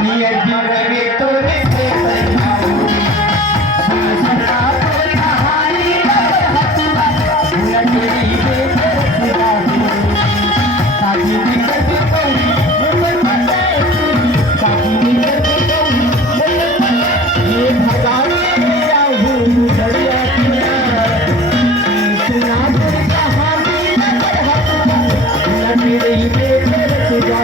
नियत लगे तो से बनाओ सदा पर कहानी हसवा लटड़ी में खुदा साथी निकल कोई मुझे पता साथी निकल कोई मुझे पता ये भगाने जाऊं दरिया किनारे सुना कर कहानी हसवा लटड़ी में खुदा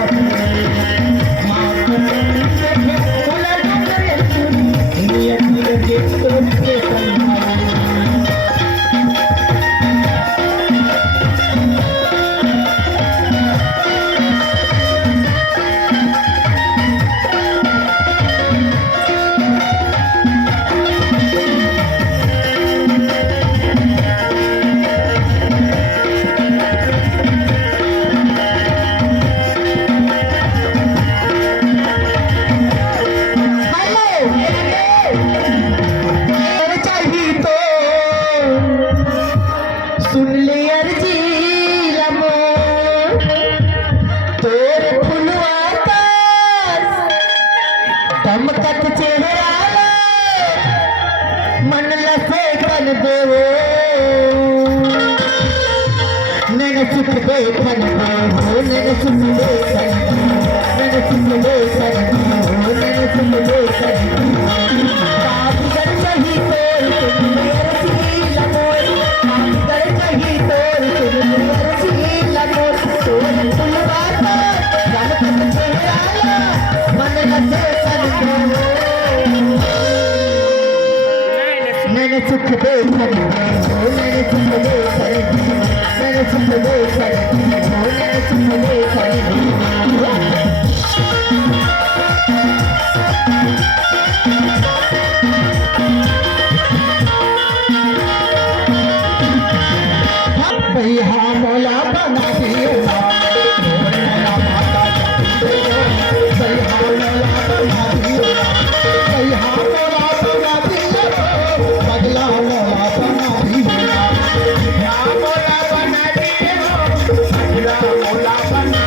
सुन ले अर्जी लमो तोरे फुलवा दमकत चेहरा मन लसे कन देवो नैन सुख देखन देवो नैन सुख देखन नैन सुख देखन नैन सुख देखन काबिगर सही तोर तुम अर्जी लमो काबिगर सही तोर तुम अर्जी लमो तोर फुलवा दमकत चेहरा मन लसे कन देवो मैंने सुख देखन मैंने सुख देखन मैंने सुख देखन मैंने सुख देखन भैया मौला बना दियो मौला माता भैया मौला बना दियो भैया मौला बना दियो पगला मौला बना दियो भैया मौला बना दियो पगला मौला बना